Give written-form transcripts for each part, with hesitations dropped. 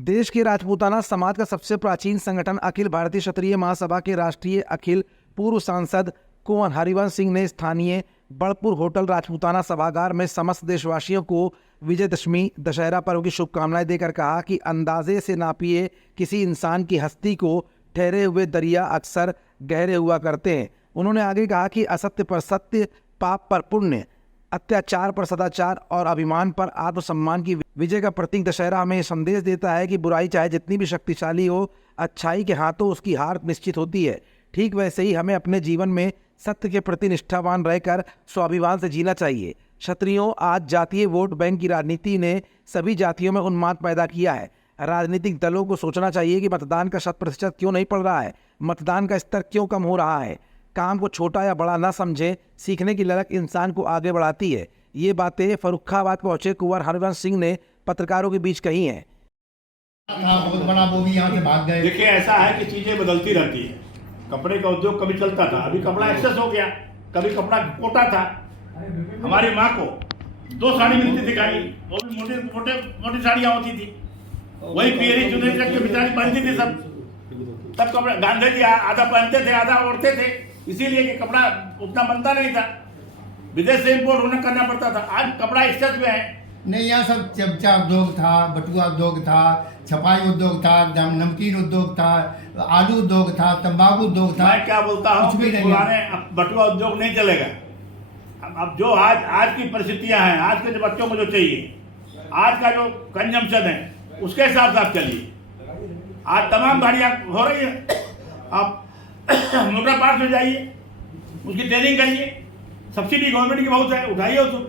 देश के राजपूताना समाज का सबसे प्राचीन संगठन अखिल भारतीय क्षत्रिय महासभा के राष्ट्रीय अखिल पूर्व सांसद कुंवर हरिवंश सिंह ने स्थानीय बड़पुर होटल राजपूताना सभागार में समस्त देशवासियों को विजयदशमी दशहरा पर्व की शुभकामनाएं देकर कहा कि अंदाजे से नापिए किसी इंसान की हस्ती को ठहरे हुए दरिया अक्सर गहरे हुआ करते हैं। उन्होंने आगे कहा कि असत्य पर सत्य, पाप पर पुण्य, अत्याचार पर सदाचार और अभिमान पर आत्मसम्मान की विजय का प्रतीक दशहरा हमें संदेश देता है कि बुराई चाहे जितनी भी शक्तिशाली हो, अच्छाई के हाथों उसकी हार निश्चित होती है। ठीक वैसे ही हमें अपने जीवन में सत्य के प्रति निष्ठावान रहकर स्वाभिमान से जीना चाहिए। क्षत्रियों, आज जातीय वोट बैंक की राजनीति ने सभी जातियों में उन्माद पैदा किया है। राजनीतिक दलों को सोचना चाहिए कि मतदान का 100% क्यों नहीं पड़ रहा है, मतदान का स्तर क्यों कम हो रहा है। काम को छोटा या बड़ा ना समझें, सीखने की ललक इंसान को आगे बढ़ाती है। ये बातें फर्रुखाबाद पहुंचे कुंवर हरिवंश सिंह ने पत्रकारों के बीच कही हैं। बहुत बड़ा वो भी यहाँ से भाग गए। देखिए, ऐसा है कि चीजें बदलती रहती है। कपड़े का उद्योग कभी चलता था, अभी कपड़ा एक्सेस हो गया, कभी कपड़ा कोटा था। हमारी माँ को 2 साड़ी मिलती थी खाली, वो भी मोटी साड़ियाँ होती थी, वही पियरी चुनरी रख के बेचारी पहनती थी सब। तब कपड़ा गांधी जी आधा पहनते थे, आधा ओढ़ते थे, इसीलिए कि कपड़ा उतना बनता नहीं था, विदेश से इम्पोर्ट होना करना पड़ता था। आज कपड़ा एक्सेस में है। नहीं, यहाँ सब चमचा उद्योग था, बटुआ उद्योग था, छपाई उद्योग था, नमकीन उद्योग था, आलू उद्योग था, तंबाकू उद्योग था। मैं क्या बोलता हूँ कि पुराने बटुआ उद्योग नहीं चलेगा। अब जो आज की परिस्थितियाँ हैं, आज के जो बच्चों को जो चाहिए, आज का जो कंजम्पशन है, उसके हिसाब से आप चलिए। आज तमाम गाड़ियाँ हो रही है, आप मोटर पार्क में जाइए, उसकी ट्रेनिंग करिए, सब्सिडी गवर्नमेंट की बहुत है, उठाइए उसको।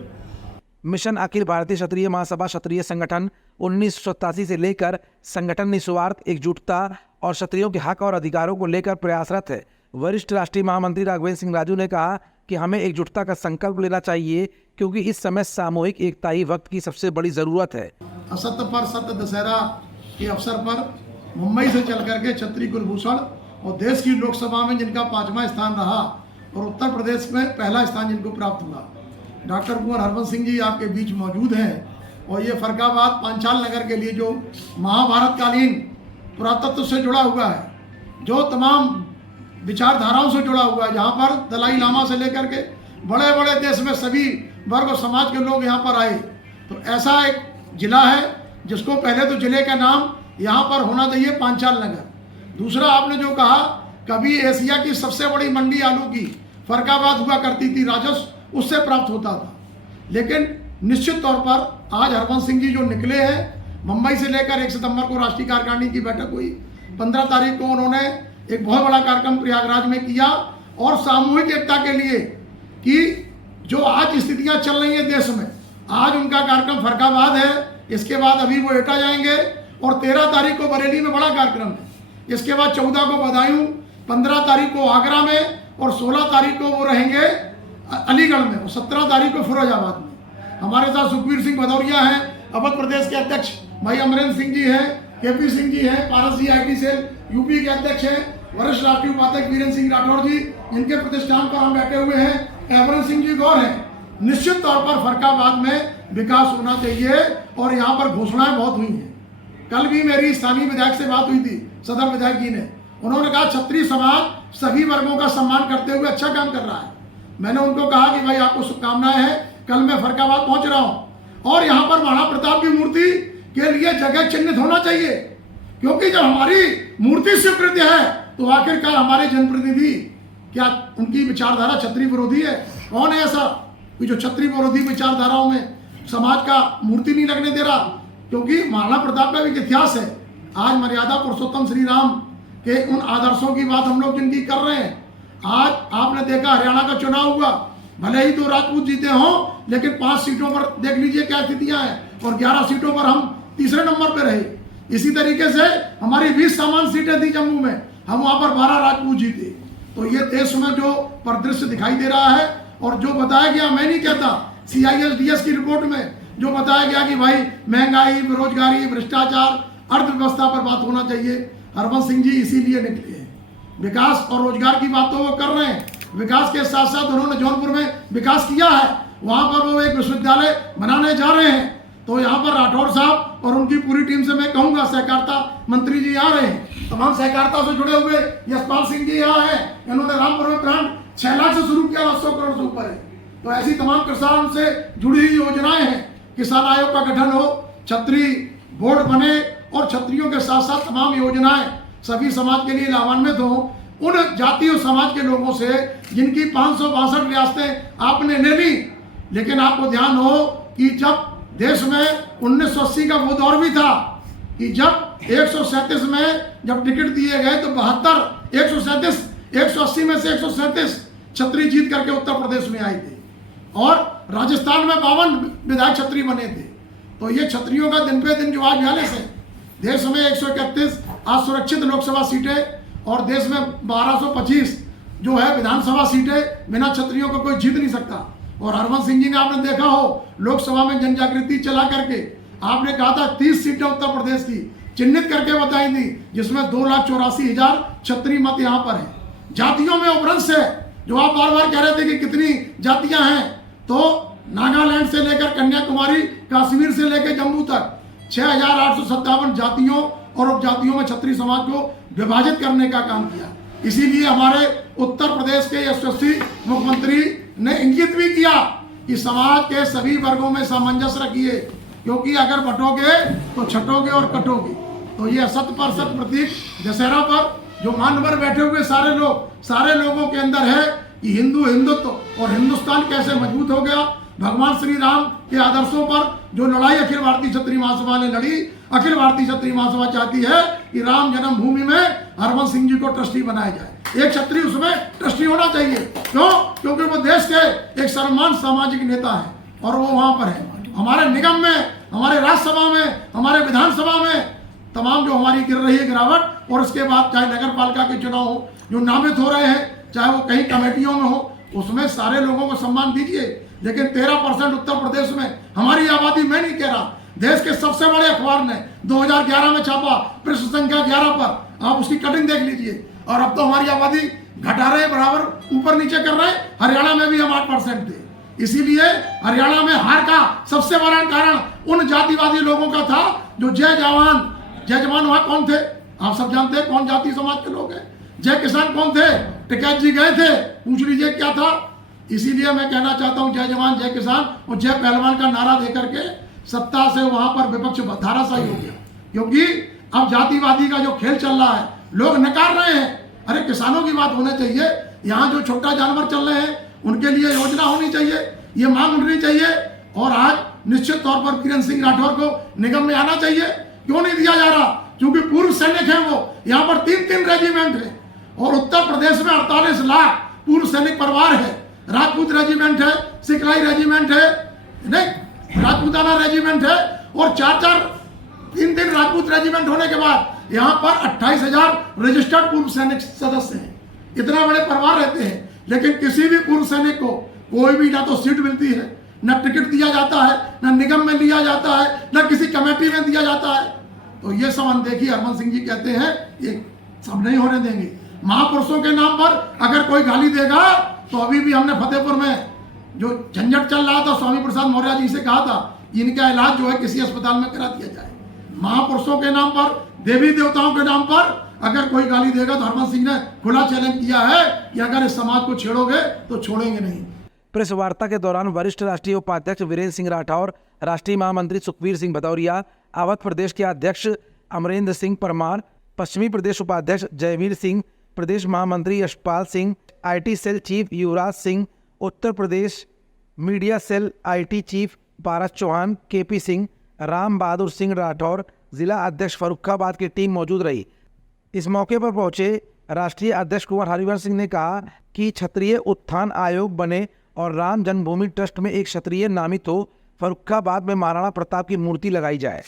मिशन अखिल भारतीय क्षत्रिय महासभा क्षत्रिय संगठन 1987 से लेकर संगठन निस्वार्थ एकजुटता और क्षत्रियों के हक और अधिकारों को लेकर प्रयासरत है। वरिष्ठ राष्ट्रीय महामंत्री राघवेंद्र सिंह राजू ने कहा कि हमें एकजुटता का संकल्प लेना चाहिए, क्योंकि इस समय सामूहिक एकता ही वक्त की सबसे बड़ी जरूरत है। असत्य पर सत्य दशहरा के अवसर पर मुंबई से चल करके क्षत्रिय कुलभूषण और देश की लोकसभा में जिनका 5वां स्थान रहा और उत्तर प्रदेश में पहला स्थान जिनको प्राप्त हुआ, डॉक्टर कुंवर हरिवंश सिंह जी आपके बीच मौजूद हैं। और ये फर्रुखाबाद पांचाल नगर के लिए जो महाभारत कालीन पुरातत्व से जुड़ा हुआ है, जो तमाम विचारधाराओं से जुड़ा हुआ है, जहाँ पर दलाई लामा से लेकर के बड़े बड़े देश में सभी वर्ग और समाज के लोग यहाँ पर आए, तो ऐसा एक जिला है जिसको पहले तो जिले का नाम यहाँ पर होना चाहिए पांचाल नगर। दूसरा, आपने जो कहा, कभी एशिया की सबसे बड़ी मंडी आलू की फर्रुखाबाद हुआ करती थी, राजस्व उससे प्राप्त होता था। लेकिन निश्चित तौर पर आज हरवंश सिंह जी जो निकले हैं, मुंबई से लेकर 1 सितंबर को राष्ट्रीय कार्यकारिणी की बैठक हुई, 15 तारीख को उन्होंने एक बहुत बड़ा कार्यक्रम प्रयागराज में किया और सामूहिक एकता के लिए कि जो आज स्थितियां चल रही हैं देश में, आज उनका कार्यक्रम फर्रुखाबाद है, इसके बाद अभी वो एटा जाएंगे और 13 तारीख को बरेली में बड़ा कार्यक्रम है, इसके बाद 14 को बदायूं, 15 तारीख को आगरा में और 16 तारीख को वो रहेंगे अलीगढ़ में और 17 तारीख को फिरोजाबाद में। हमारे साथ सुखबीर सिंह भदौरिया हैं, अवध प्रदेश के अध्यक्ष भाई अमरेंद्र सिंह जी हैं, केपी सिंह जी हैं, पारस जी IT सेल यूपी के अध्यक्ष हैं, वरिष्ठ राष्ट्रीय उपाध्यक्ष वीरेंद्र सिंह राठौड़ जी, इनके प्रतिष्ठान पर हम बैठे हुए हैं, अमरेंद्र सिंह जी गौर हैं। निश्चित तौर पर फर्रुखाबाद में विकास होना चाहिए और यहाँ पर घोषणाएं बहुत हुई हैं। कल भी मेरी स्थानीय विधायक से बात हुई थी, सदर विधायक जी ने, उन्होंने कहा क्षत्रिय समाज सभी वर्गों का सम्मान करते हुए अच्छा काम कर रहा है। मैंने उनको कहा कि भाई आपको शुभकामनाएं हैं, कल मैं फर्रुखाबाद पहुंच रहा हूं और यहाँ पर महाराणा प्रताप की मूर्ति के लिए जगह चिन्हित होना चाहिए, क्योंकि जब हमारी मूर्ति स्वीकृत है तो आखिरकार हमारे जनप्रतिनिधि क्या उनकी विचारधारा क्षत्रिय विरोधी है? कौन है ऐसा कि जो क्षत्रिय विरोधी विचारधाराओं में समाज का मूर्ति नहीं लगने दे रहा? क्योंकि महाराणा प्रताप का एक इतिहास है। आज मर्यादा पुरुषोत्तम श्री राम के उन आदर्शों की बात हम लोग जिनकी कर रहे हैं। आज आपने देखा हरियाणा का चुनाव हुआ, भले ही तो राजपूत जीते हों, लेकिन 5 सीटों पर देख लीजिए क्या स्थितियां हैं और 11 सीटों पर हम तीसरे नंबर पर रहे। इसी तरीके से हमारी 20 सामान्य सीटें थी जम्मू में, हम वहां पर 12 राजपूत जीते। तो ये देश में जो परिदृश्य दिखाई दे रहा है और जो बताया गया, मैं नहीं कहता, CISDS की रिपोर्ट में जो बताया गया कि भाई महंगाई, बेरोजगारी, भ्रष्टाचार, अर्थव्यवस्था पर बात होना चाहिए, हरवंश सिंह जी इसीलिए निकले हैं। विकास और रोजगार की बात तो वो कर रहे हैं, विकास के साथ साथ उन्होंने जौनपुर में विकास किया है, वहां पर वो एक विश्वविद्यालय बनाने जा रहे हैं। तो यहाँ पर राठौर साहब और उनकी पूरी टीम से मैं कहूँगा, सहकारिता मंत्री जी आ रहे हैं, तमाम सहकारिता से जुड़े हुए यशपाल सिंह जी यहाँ हैं, इन्होंने रामपुर में प्लांट 6 लाख से शुरू किया, 100 करोड़ से ऊपर है। तो ऐसी तमाम किसान से जुड़ी हुई योजनाएं हैं। किसान आयोग का गठन हो, छतरी बोर्ड बने और छतरियों के साथ साथ तमाम योजनाएं सभी समाज के लिए लाभान्वित हो। उन जाति और समाज के लोगों से जिनकी 562 रियासतें आपने ले ली, लेकिन आपको ध्यान हो कि जब देश में 1980 का वो दौर भी था कि जब 137 में जब टिकट दिए गए तो 180 में से 137 छतरी जीत करके उत्तर प्रदेश में आई थी और राजस्थान में 52 विधायक छतरी बने थे। तो ये छतरियों का दिन पे दिन जो आज बयालीस है, देश में 131 आज सुरक्षित लोकसभा सीटें और देश में 1225 जो है विधानसभा सीटें बिना छतरियों को कोई जीत नहीं सकता। और हरवंश सिंह जी ने आपने देखा हो लोकसभा में जन जागृति चला करके आपने कहा था 30 सीटें उत्तर प्रदेश की चिन्हित करके बताई थी, जिसमें 2,84,000 छतरी मत यहाँ पर है। जातियों में उपरंश है, जो आप बार बार कह रहे थे कि कितनी जातियां हैं, तो नागालैंड से लेकर कन्याकुमारी, कश्मीर से लेकर जम्मू तक 6,857 जातियों और उपजातियों में छतरी समाज को विभाजित करने का काम किया। इसीलिए हमारे उत्तर प्रदेश के यशस्वी मुख्यमंत्री ने इंगित भी किया कि समाज के सभी वर्गों में सामंजस्य रखिए, क्योंकि अगर बटोगे तो छटोगे और कटोगे। तो ये 100% प्रतीक दशहरा पर जो मान्यवर बैठे हुए सारे लोगों के अंदर है कि हिंदुत्व और हिंदुस्तान कैसे मजबूत हो गया। भगवान श्री राम के आदर्शों पर जो लड़ाई अखिल भारतीय क्षत्रिय महासभा ने लड़ी, अखिल भारतीय क्षत्रिय महासभा चाहती है कि राम जन्मभूमि में हरवंश सिंह जी को ट्रस्टी बनाया जाए। एक क्षत्रिय उसमें ट्रस्टी होना चाहिए। क्यों? क्योंकि वो देश के एक सर्वमान्य सामाजिक नेता है और वो वहां पर है। हमारे निगम में, हमारे राज्यसभा में, हमारे विधानसभा में तमाम जो हमारी गिर रही है गिरावट, और उसके बाद चाहे नगर पालिका के चुनाव हो जो नामित हो रहे हैं, चाहे वो कहीं कमेटियों में हो, उसमें सारे लोगों को सम्मान दीजिए। लेकिन 13% उत्तर प्रदेश में हमारी आबादी, मैं नहीं कह रहा, देश के सबसे बड़े अखबार ने 2011 में छापा पृष्ठ संख्या 11 पर, आप उसकी कटिंग देख लीजिए। और अब तो हमारी आबादी घटा रहे, बराबर ऊपर नीचे कर रहे हैं। हरियाणा में भी हम 8% थे। इसीलिए हरियाणा में हार का सबसे बड़ा कारण उन जातिवादी लोगों का था जो जय जवान वहां कौन थे? आप सब जानते हैं कौन जाति समाज के लोग हैं। जय किसान कौन थे? टिकैत जी गए थे, पूछ लीजिए क्या था। इसीलिए मैं कहना चाहता हूं जय जवान जय किसान और जय पहलवान का नारा देकर के सत्ता से वहां पर विपक्ष धाराशायी हो गया, क्योंकि अब जातिवादी का जो खेल चल रहा है लोग नकार रहे हैं। अरे किसानों की बात होनी चाहिए, यहाँ जो छोटा जानवर चल रहे हैं उनके लिए योजना होनी चाहिए, ये मांग उठनी चाहिए। और आज निश्चित तौर पर किरण सिंह राठौर को निगम में आना चाहिए। क्यों नहीं दिया जा रहा? क्योंकि पूर्व सैनिक हैं वो। यहाँ पर 3 रेजिमेंट है और उत्तर प्रदेश में 48 लाख पूर्व सैनिक परिवार है। राजपूत रेजिमेंट है, सिखलाई रेजिमेंट है, नहीं राजपूताना रेजिमेंट है, और 3 राजपूत रेजिमेंट होने के बाद यहाँ पर 28,000 रजिस्टर्ड पूर्व सैनिक सदस्य हैं। इतना बड़े परिवार रहते हैं, लेकिन किसी भी पूर्व सैनिक को कोई भी ना तो सीट मिलती है, न टिकट दिया जाता है, न निगम में लिया जाता है, न किसी कमेटी में दिया जाता है। तो ये सब अनदेखी हरवंश सिंह जी कहते हैं ये सब नहीं होने देंगे। महापुरुषों के नाम पर अगर कोई गाली देगा तो अभी भी हमने फतेहपुर में जो झंझट चल रहा था, स्वामी प्रसाद मौर्य जी से कहा था इनका इलाज जो है किसी अस्पताल में करा दिया जाए। महापुरुषों के नाम पर, देवी देवताओं के नाम पर अगर कोई गाली देगा तो हरवंश सिंह ने खुला चैलेंज किया है कि अगर इस समाज को छेड़ोगे तो छोड़ेंगे नहीं। प्रेस वार्ता के दौरान वरिष्ठ राष्ट्रीय उपाध्यक्ष वीरेंद्र सिंह राठौर, राष्ट्रीय महामंत्री सुखबीर सिंह भदौरिया, अवध प्रदेश के अध्यक्ष अमरेंद्र सिंह परमार, पश्चिमी प्रदेश उपाध्यक्ष जयवीर सिंह, प्रदेश महामंत्री Yashpal Singh, IT cell chief Yuvraj Singh, Uttar Pradesh media cell IT chief Paras Chauhan, KP Singh, Ram Bahadur Singh Rathore, जिला अध्यक्ष फर्रुखाबाद की टीम मौजूद रही। इस मौके पर पहुंचे राष्ट्रीय अध्यक्ष कुंवर हरिवंश सिंह ने कहा कि क्षत्रिय उत्थान आयोग बने और राम जन्मभूमि ट्रस्ट में एक क्षत्रिय नामित हो, फर्रुखाबाद में महाराणा प्रताप की मूर्ति लगाई जाए।